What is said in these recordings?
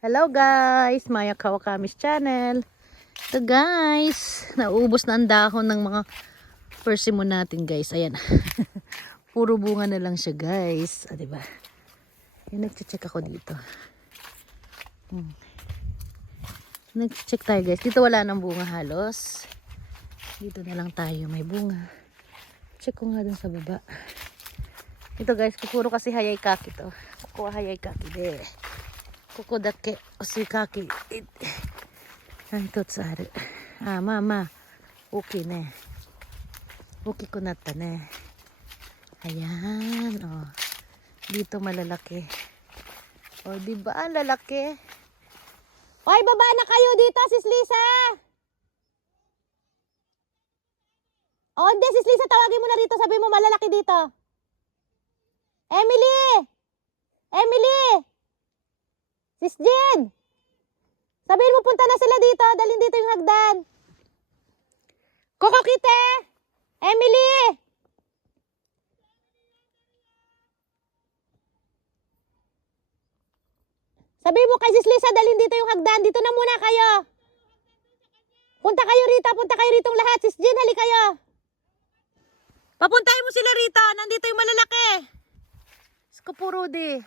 Hello guys, Maya Kawakamis channel. Ito guys, naubos na ang dahon ng mga persimmon natin guys. Ayan. Puro bunga na lang siya guys. Ah, diba? Yan, nag-check ako dito. Nag-check tayo guys. Dito wala nang bunga halos. Dito na lang tayo may bunga. Check ko nga dun sa baba. Ito guys, puro kasi hayay kaki to. Kukuha hayay kaki de. Kuko dake osikaki. Nanto tsare. Ah, mama. Okay ne. Okay ko natta ne. Ayan, oh. Dito malalaki. Oh, di ba ang lalaki? Hoy, baba na kayo dito, Sis Lisa. Oh, hindi, Sis Lisa, tawagin mo na rito. Sabi mo malalaki dito. Emily! Emily! Sis Jean! Sabihin mo punta na sila dito. Dalhin dito yung hagdan. Coco Kite! Emily! Sabihin mo kay Sis Lisa, dalhin dito yung hagdan. Dito na muna kayo. Punta kayo rito lahat. Sis Jean, hali kayo. Papuntahin mo sila rito. Nandito yung malalaki. Skupuro di.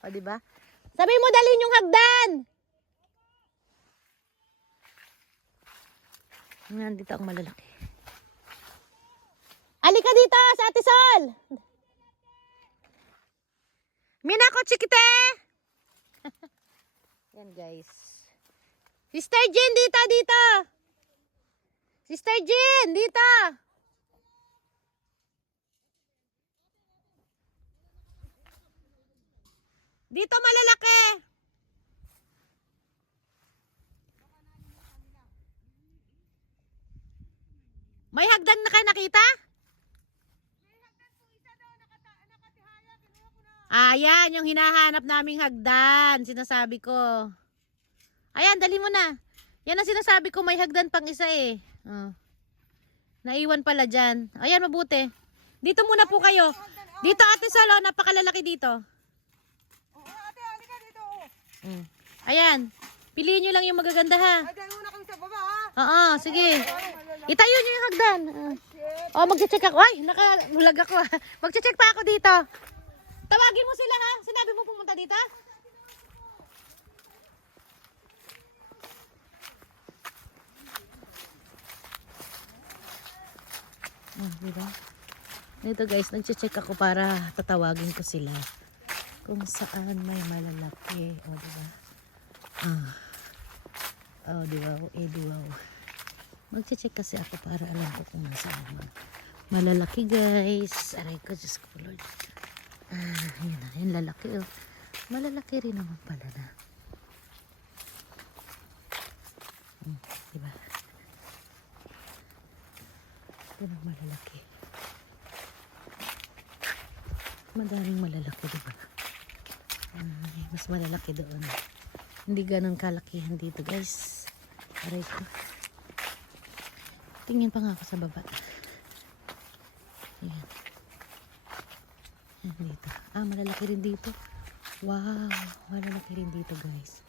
O, diba? Sabihin mo, dalhin yung hagdan. Nandito ang malalaki. Alika dito sa Ate Sol. Minako chikite. Yan guys. Sister Jean, dito. Sister Jean, dito. Dito malalaki. May hagdan na kayo nakita? Ayan, yung hinahanap naming hagdan. Sinasabi ko. Ayan, dali mo na. Yan ang sinasabi ko, may hagdan pang isa eh. Oh. Naiwan pala dyan. Ayan, mabuti. Dito muna po kayo. Dito Ate Solo, napakalalaki dito. Ayan. Piliin nyo lang yung magaganda ha. Oo, sige. Itayo nyo yung hagdan. Oh, magche-check ako. Ay, nakabulag ako. Magche-check pa ako dito. Tawagin mo sila ha. Sinabi mo pumunta dito? Diba? Dito guys, nagche-check ako para tatawagin ko sila. Kung saan may malalaki. O, diba? Oh, diba? Wow. Magche-check kasi ako para alam ko kung nasaan. Malalaki guys. Aray ko, Diyos ko Lord. Yan lalaki oh. Malalaki rin naman pala na. Diba? Diba malalaki? Madaming malalaki diba? Mas malalaki doon. Hindi ganun kalakihan dito guys. Aray ko. Tingin pa nga ako sa baba. Ayan. Dito. Ah, malalaki rin dito. Wow, malalaki rin dito guys.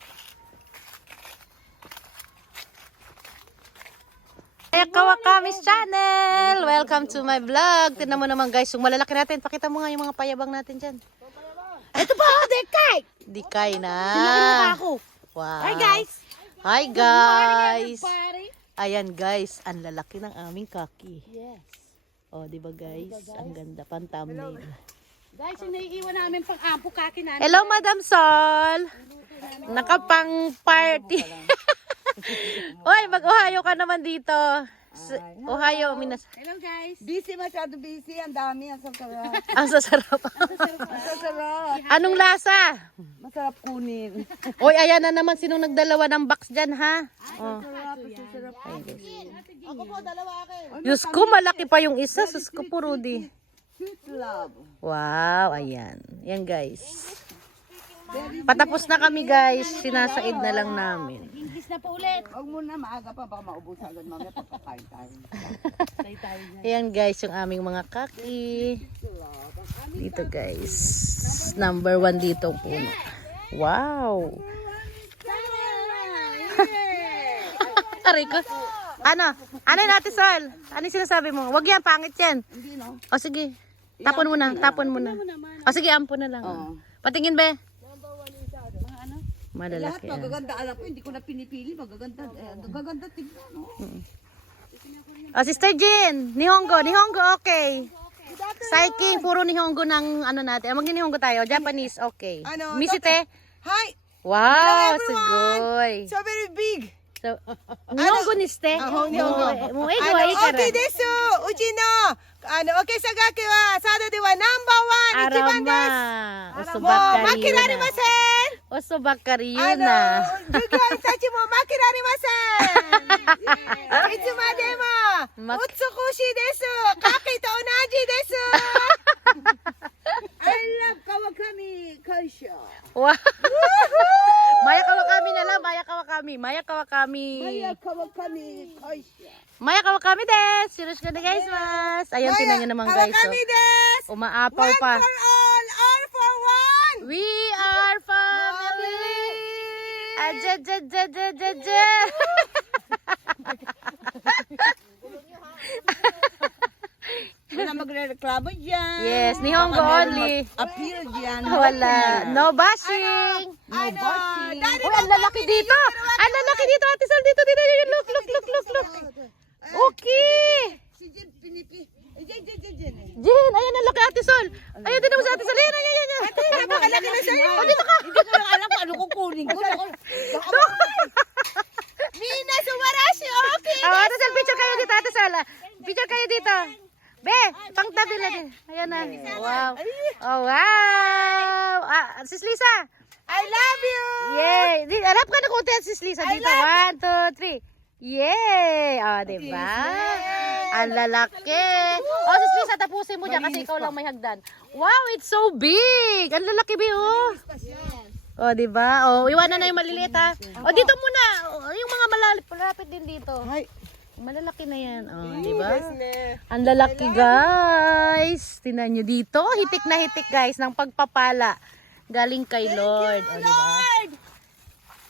Kawakamis channel! Welcome to my vlog. Tignan mo naman guys, yung malalaki natin. Pakita mo nga yung mga payabang natin dyan. Ito pa, Dikay! Dikay na. Sinakita ako. Wow. Hi guys! Hi guys! Ayan guys, ang lalaki ng aming kaki. Yes. Oh, di ba guys? Ang ganda pang thumbnail. Guys, yung naiiwan namin pang ampo kaki namin. Hello, Madam Sol. Nakapang party. Oy, mag-Ohio ka naman dito. Ohio, Minas. Hello guys! Busy, masyado busy. Ang dami, ang sarap. Ang sasarap. Ang sarap. Anong lasa? Masarap kunin. Oy, ayan na naman sinong nagdalawa ng box dyan, ha? Oh. Masarap. Ako po, dalawa akin. Diyos ko, malaki pa yung isa. Diyos ko po, Rudy. Sweet love. Wow, ayan. Yan, guys. Patapos na kami, guys. Sinasaid na lang namin. English na po ulit. Huwag muna, maaga pa. Baka maubos agad mamaya. Papakain tayo. Ayan, guys, yung aming mga kaki. Dito, guys. Number 1 dito ang puno. Wow. Aray ko. Ano? Ano yun, Ate Sol? Ano yung sinasabi mo? Wag yan, pangit yan. Hindi, no? O sige. Tapon mo na, tapon mo na. O sige, ampun na lang. Oo. Patingin be. Lahat Malalaki. ah. magaganda. Alam ko, hindi ko na pinipili. Magaganda. Magaganda tignan, no? O, Sister Jean. Nihongo, okay. Saiking, puro Nihongo ng ano natin. Mag-Nihongo tayo. Japanese, okay. Ano, Misite. Hi! Wow, everyone. sugoy. So very big! So, Nihongo niste. Nihongo. Mo ego ai kara. Okay desu! Uchi no, okesagaki wa Sado de wa #1 ichiban desu! Oso もう負けら bakkari れま yun せ na. ん Oso bakkari yun na. 従業員たちも負けられませんいつまでもま美しいです牡蠣と同じです I love Kawakami Kaisha. Wow. Maya Kawakami na lang, Maya Kawakami. Maya Kawakami. Kawakami Kaisha. Maya Kawakami des. Yoroshiku onegaishimasu. Ayun, tinan nyo naman guys. 川上です Oh. Umaapaw pa. One for all for one! We are family. Aja. Wala magre-reklamo dyan. Yes, Nihongo only. Appeal dyan. Wala. No bashing. Daddy Uy, ang lalaki dito. Ang lalaki dito, Ate Sal. Dito. Look. Okay. Si Jim pinipi. Jen. Jin, ayan ang laki, Ate Sol. Ayan, din mo sa Ate Sol. Ayan. Napakalaki na sa'yo! O, dito ka. Hindi ko lang alam kung ano kukunin ko. Mina sumarashi! Okay! Oh, Ate Sol, picture kayo dito, Ate Sol. Picture kayo dito. Be, pang tabi na din. Ayan na. Wow. Oh, wow. Sis Lisa. I love you! Yay. Harap ka na kunti, Sis Lisa. Dito. 1, 2, 3. Yay! O, diba? Ang lalaki. O, Sis Lisa, tapusin mo dyan kasi ikaw lang may hagdan. Wow, it's so big! Ang lalaki, Bi, oh. O, diba? O, iwanan na yung maliliit, ha? O, dito muna. O, yung mga malapit din dito. Malalaki na yan. O, diba? Ang lalaki, guys. Tingnan nyo dito. Hitik na hitik, guys, ng pagpapala. Galing kay Lord. O, diba?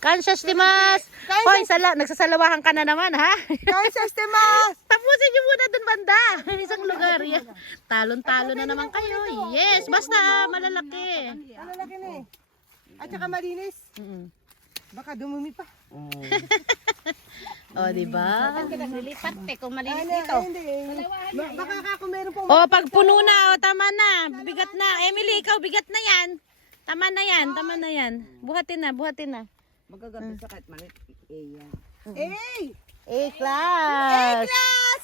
Kansas Dimas! Hoy, nagsasalawahan ka na naman, ha? Kansas Dimas! Tapusin nyo muna dun banda. Isang lugar. Yan. Talon-talon na naman kayo. Yes, basta malalaki. Malalaki na eh. At saka malinis. Baka dumumi pa. O, diba? Nilipat kung malinis Ano, dito. hindi. Baka ako meron pong... O, pag puno na, o, tama na. Bigat na. Emily, ikaw, bigat na yan. Tama na yan. Buhatin na. Magaganda sa kahit maliit. Iya. A-class. Class!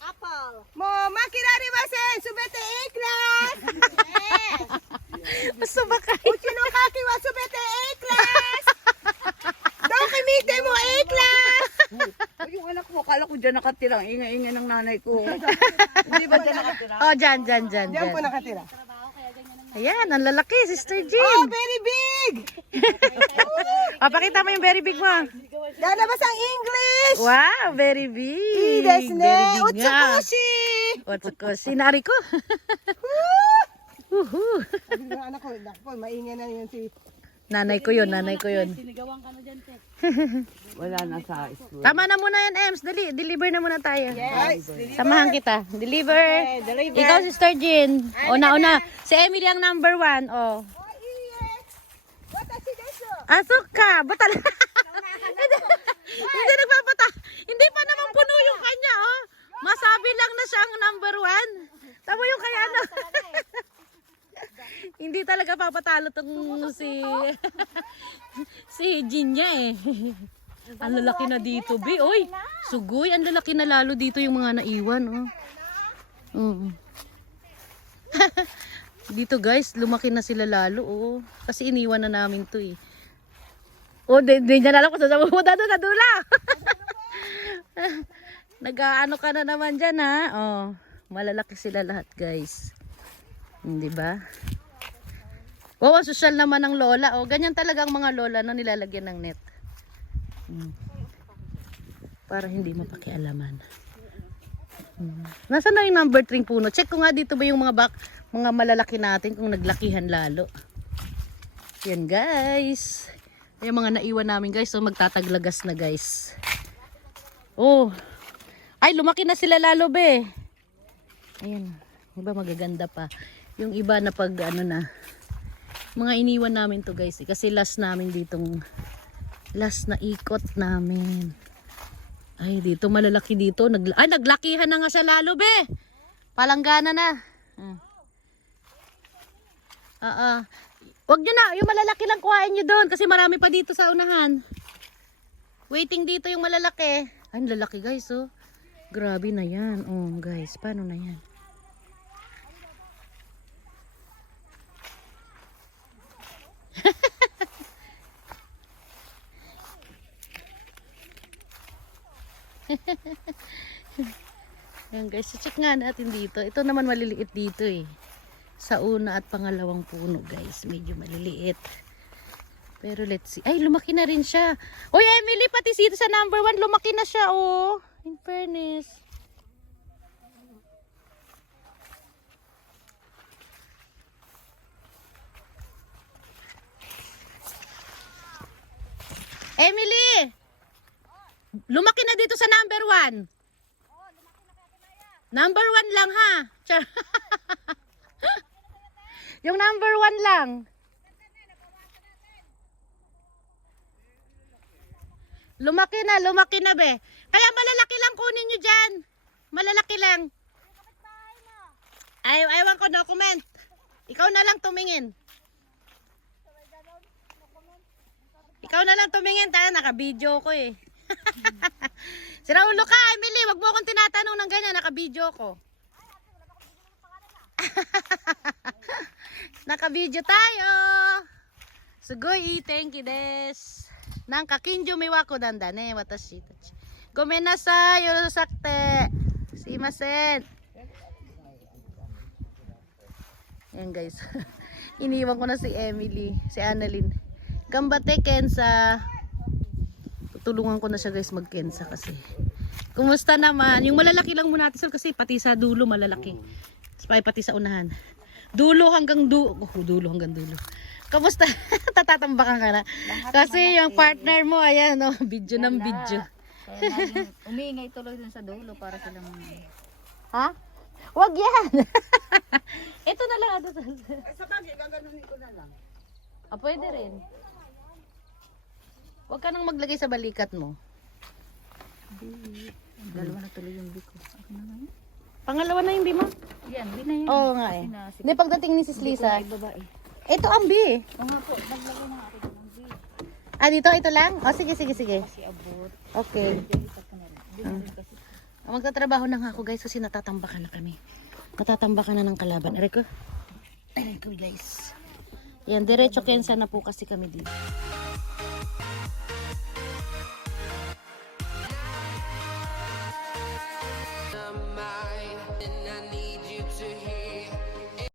Apple. もう負けられませんすべて A クラス Basta ba kayo? うちのカキはすべて A クラスどこ見ても A クラス Ay, yung anak mo, kala ko dyan nakatira. Ang ingay-ingay ng nanay ko. Hindi ba dyan nakatira? O, dyan. Diyan po nakatira. Ayan, ang lalaki, Sister Oh, Jean. very big! O, pakita mo yung very big mo. Lalabas ang English! Wow, very big. いいですね Very big 美 nga. しい Otsukoshi. Sinari ko. Uhu. Sabi ng anak ko, naku, maingay na yun si... Nanay ko yun. Sinigawan ka na dyan, te. Wala na sa school. Tama na muna yan, Ems. Dali, deliver na muna tayo. Yes! Samahan kita. Deliver. Ikaw, Sister Jean. Una. Si Emily ang number 1. Oh. 私です Asuka. Batal. Hindi nagpapata. Hindi pa naman puno yung kanya, oh. Masabi lang na siya ang number 1. Tama yung kaya ano. Hindi talaga papatalo tong si Jean niya eh. Ang lalaki na dito, Bi. Oy, sugoy. Ang lalaki na lalo dito yung mga naiwan, oh. Dito guys, lumaki na sila lalo, oh. Kasi iniwan na namin to eh. Oh, di niya alam kung saan mo dadula. Nag-aano ka na naman dyan, ha? Oh, malalaki sila lahat, guys. Di ba? Oo, social naman ng lola. Oh, ganyan talaga ang mga lola no, nilalagyan ng net. Para hindi mapakialaman. Nasaan na yung number 3 puno? Check ko nga dito ba yung mga malalaki natin kung naglakihan lalo. Yan guys. Yung mga naiwan namin guys. So magtataglagas na guys. Oh. Ay lumaki na sila lalo be. Ayan. Iba magaganda pa. Yung iba na pag ano na. Mga iniwan namin to guys. Kasi last namin ditong. Last na ikot namin. Ay dito malalaki dito. Naglakihan na nga siya lalo be. Palanggana na. Wag nyo na, yung malalaki lang kuhain nyo doon kasi marami pa dito sa unahan. Waiting dito yung malalaki. Ay, lalaki guys, oh. Grabe na yan. Oh, guys, paano na yan? Yan guys, check nga natin dito. Ito naman maliliit dito eh. Sa una at pangalawang puno guys, medyo maliliit. Pero let's see. Ay, lumaki na rin siya. Uy, Emily, pati dito sa number 1, lumaki na siya, oh. In fairness. Emily! Lumaki na dito sa number 1. Number 1 lang, ha? Char. Yung number 1 lang. Lumaki na be. Kaya malalaki lang kunin nyo dyan. Malalaki lang. Aywan ko document. Ikaw na lang tumingin. Ikaw na lang tumingin. Tayo, naka-video ko eh. Sira ulo ka, Emily. Wag mo akong tinatanong ng ganyan. Naka-video ko. Naka-video tayo. Sugoi, thank you des. Nang kakinjo miwako dandane watashi tachi. Gomen nasai, yorosakte. Simasen. Yan guys. Iniwan ko na si Emily, si Annalyn. Gambate Kensa. Tutulungan ko na siya guys mag-Kensa kasi. Kumusta naman? Yung malalaki lang muna natin kasi pati sa dulo malalaki. Pati sa unahan. Dulo hanggang dulo. Dulo hanggang dulo. Kamusta? Tatatambakan ka na. Kasi yung partner mo, ayan, no, video ng video. Umiingay tuloy dun sa dulo para silang... Ha? Wag yan! Ito na lang. Sa bagay, gaganunin ko na lang. Pwede rin. Huwag ka nang maglagay sa balikat mo. Dalawa na tuloy yung biko. Pangalawa na yung bima? Yan, di na yan. Oo nga eh. Hindi, pagdating ni Sis Lisa. Babae. Ito ang bi. Oo nga po, naglagay na ako ng biko. Dito? Ito lang? Sige. Kasi abot. Okay. Isa pa na lang. Magtatrabaho na nga ako guys kasi natatambakan na kami. Natatambakan na ng kalaban. Aray ko guys. Yan, diretso Kensa na po kasi kami dito.